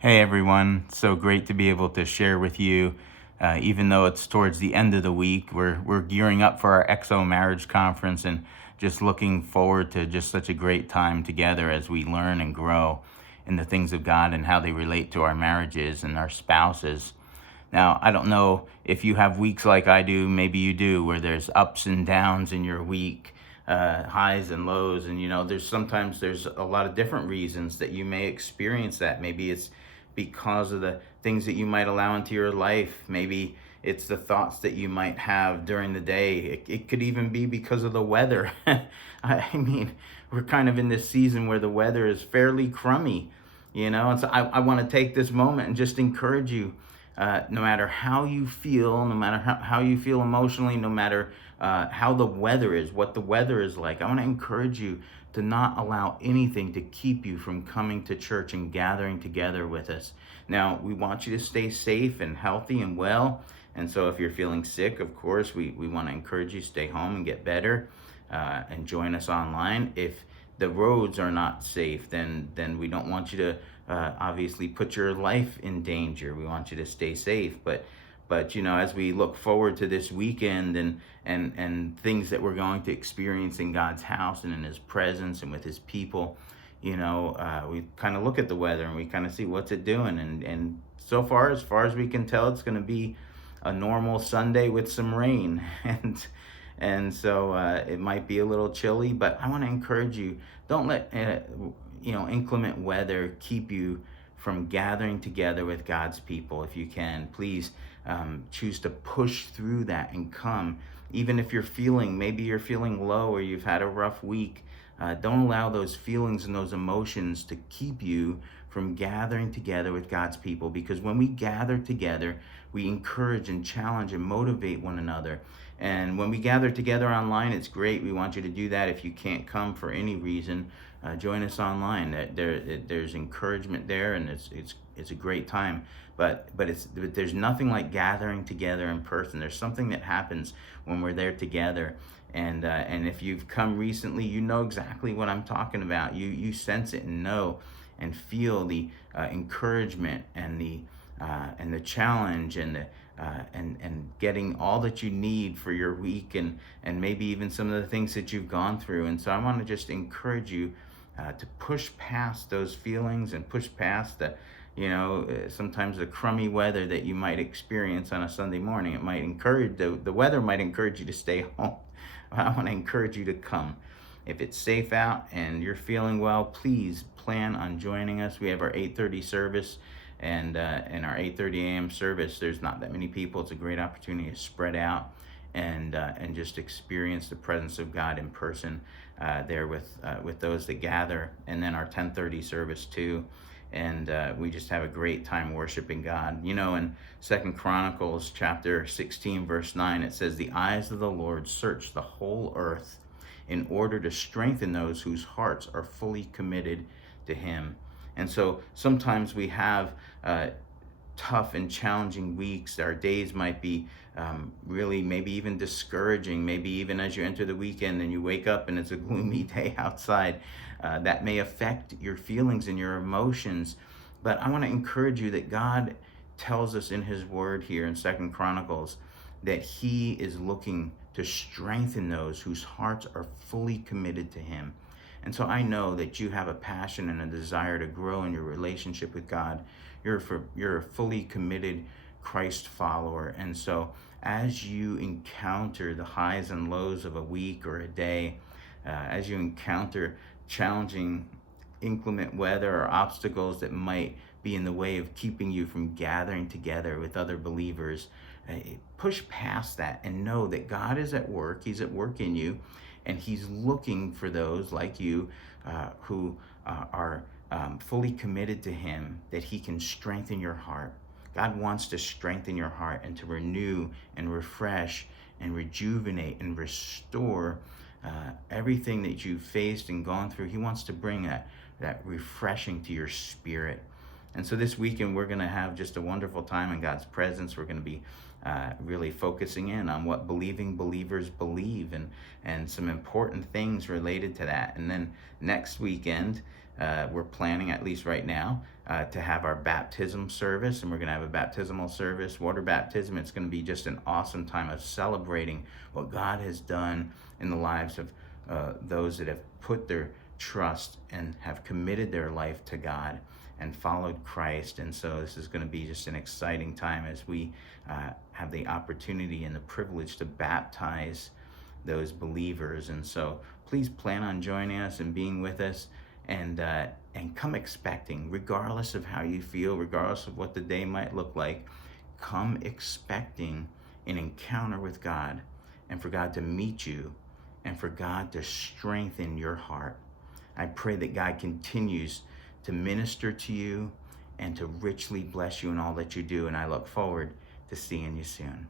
Hey everyone, so great to be able to share with you. Even though it's towards the end of the week, we're gearing up for our XO Marriage Conference and just looking forward to just such a great time together as we learn and grow in the things of God and how they relate to our marriages and our spouses. Now, I don't know if you have weeks like I do, maybe you do, where there's ups and downs in your week, highs and lows. And, there's a lot of different reasons that you may experience that. Maybe it's because of the things that you might allow into your life. Maybe it's the thoughts that you might have during the day. It could even be because of the weather. I mean, we're kind of in this season where the weather is fairly crummy, and so I want to take this moment and just encourage you, no matter how you feel, no matter how you feel emotionally, no matter how the weather is, what the weather is like. I want to encourage you to not allow anything to keep you from coming to church and gathering together with us. Now, we want you to stay safe and healthy and well. And so if you're feeling sick, of course, we want to encourage you to stay home and get better, and join us online. If the roads are not safe, then we don't want you to obviously put your life in danger. We want you to stay safe. But as we look forward to this weekend and things that we're going to experience in God's house and in His presence and with His people, we kind of look at the weather and we kind of see what's it doing. And so far as we can tell, it's going to be a normal Sunday with some rain. And so it might be a little chilly, but I want to encourage you, don't let inclement weather keep you from gathering together with God's people. If you can, please choose to push through that and come. Even if maybe you're feeling low or you've had a rough week, don't allow those feelings and those emotions to keep you from gathering together with God's people. Because when we gather together, we encourage and challenge and motivate one another. And when we gather together online, it's great. We want you to do that. If you can't come for any reason, join us online. There's encouragement there, and it's a great time. But there's nothing like gathering together in person. There's something that happens when we're there together. And if you've come recently, you know exactly what I'm talking about. You sense it and know and feel the encouragement and the challenge and getting all that you need for your week, and maybe even some of the things that you've gone through. And so I want to just encourage you to push past those feelings and push past sometimes the crummy weather that you might experience on a Sunday morning. It might encourage the weather might encourage you to stay home. I want to encourage you to come. If it's safe out and you're feeling well, please plan on joining us. We have our 8:30 service, and in our 8:30 a.m. service, there's not that many people. It's a great opportunity to spread out and just experience the presence of God in person there with those that gather. And then our 10:30 service too. And we just have a great time worshiping God. In 2 Chronicles chapter 16, verse 9, it says, "The eyes of the Lord search the whole earth in order to strengthen those whose hearts are fully committed to Him." And so sometimes we have tough and challenging weeks. Our days might be really maybe even discouraging. Maybe even as you enter the weekend and you wake up and it's a gloomy day outside, that may affect your feelings and your emotions. But I want to encourage you that God tells us in His Word here in 2 Chronicles that He is looking to strengthen those whose hearts are fully committed to Him. And so I know that you have a passion and a desire to grow in your relationship with God. You're a fully committed Christ follower. And so as you encounter the highs and lows of a week or a day, as you encounter challenging inclement weather or obstacles that might be in the way of keeping you from gathering together with other believers, push past that and know that God is at work. He's at work in you, and He's looking for those like you who are fully committed to Him, that He can strengthen your heart. God wants to strengthen your heart and to renew and refresh and rejuvenate and restore everything that you've faced and gone through. He wants to bring that refreshing to your spirit. And so this weekend, we're going to have just a wonderful time in God's presence. We're going to be really focusing in on what believing believers believe, and some important things related to that. And then next weekend, we're planning, at least right now, to have our baptism service, and we're going to have a baptismal service, water baptism. It's going to be just an awesome time of celebrating what God has done in the lives of those that have put their trust and have committed their life to God and followed Christ. And so this is going to be just an exciting time as we have the opportunity and the privilege to baptize those believers. And so please plan on joining us and being with us, and come expecting, regardless of how you feel, regardless of what the day might look like. Come expecting an encounter with God, and for God to meet you, and for God to strengthen your heart. I pray that God continues to minister to you and to richly bless you in all that you do, and I look forward to seeing you soon.